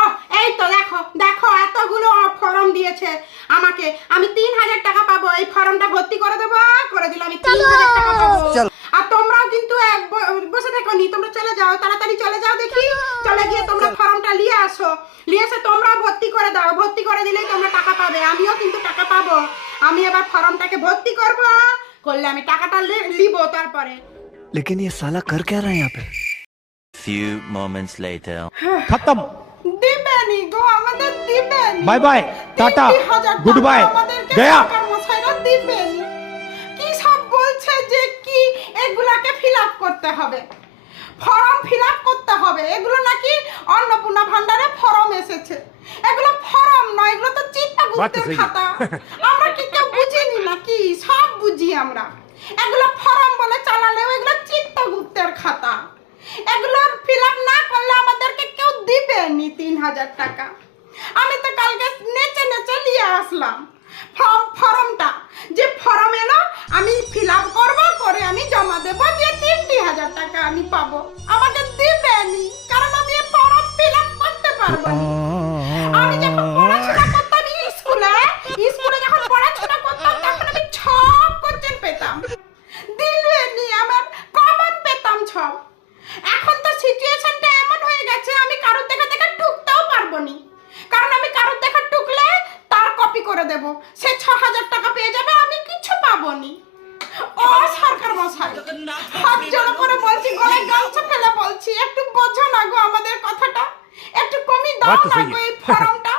ও এই তো দেখো দেখো এতগুলো ফর্ম দিয়েছে আমাকে, আমি 3000 টাকা পাবো। এই ফর্মটা ভর্তি করে দেবো, করে দিলে আমি 3000 টাকা পাবো। আর তোমরাও কিন্তু বসে থেকো নি, তোমরা চলে যাও, তাড়াতাড়ি চলে যাও, দেখি চলে গিয়ে তোমরা ফর্মটা নিয়ে আসো, নিয়ে এসে তোমরাও ভর্তি করে দাও। ভর্তি করে দিলেই তোমরা টাকা পাবে, আমিও কিন্তু টাকা পাবো। আমি এবার ফর্মটাকে ভর্তি করব, করলে আমি টাকাটা নিব তারপরে। लेकिन ये साला कर क्या रहा है यहाँ पे? Few moments later. खत्म। দিবেনি গো, আমাদের দিবেনি। Bye bye, tata, 30,000 goodbye, আমাদেরকে गया। সরকার মশাইরা দিবেনি। কি সব বলছে যে কি এগুলাকে ফিল আপ করতে হবে, ফর্ম ফিল আপ করতে হবে, এগুলো নাকি অন্নপূর্ণা ভান্ডারে ফর্ম এসেছে। এগুলো ফর্ম নয়, এগুলো তো চিত্তগুপ্তের খাতা। আমরা কি কেউ বুঝিনি নাকি? সব বুঝি আমরা। এগুলো ফর্ম বলে চালালেও এগুলো চিত্তগুপ্তের খাতা। এগুলোর ফিল আপ না করলে আমাদেরকে কেউ দিবেনি 3000 টাকা। আমি তো কালকে নেচে নেচে নিয়ে আসলাম ফর্মটা, যে ফর্ম এলো আমি ফিল আপ করবো, করে আমি জমা দেবো, দিয়ে 3000 টাকা আমি পাবো। আমাকে দিবেনি, কারণ আমি এই ফর্ম ফিল আপ করতে পারবো না। আমি যখন পড়াশোনা করতাম স্কুলে যখন পড়াশোনা করতাম তখন আমি 6 কোশ্চেন পেতাম, দিলেনি, আমার কমন পেতাম 6। এখন তো সিচুয়েশনটা এমন হয়ে গেছে আমি কারোর দেখা দেখা টুকতেও পারবো না, কারণ আমি কারোর দেখা টুকলে তার কপি করে দেব, সে 6000 টাকা পেয়ে যাবে, আমি কিছু পাবো না। ও সরকার মশাই, হাত জোড় করে বলছি, গলায় গামছা ফেলে বলছি, একটু বোঝো না গো আমাদের কথাটা, একটু কমই দাও না গো এই ফর্মটা।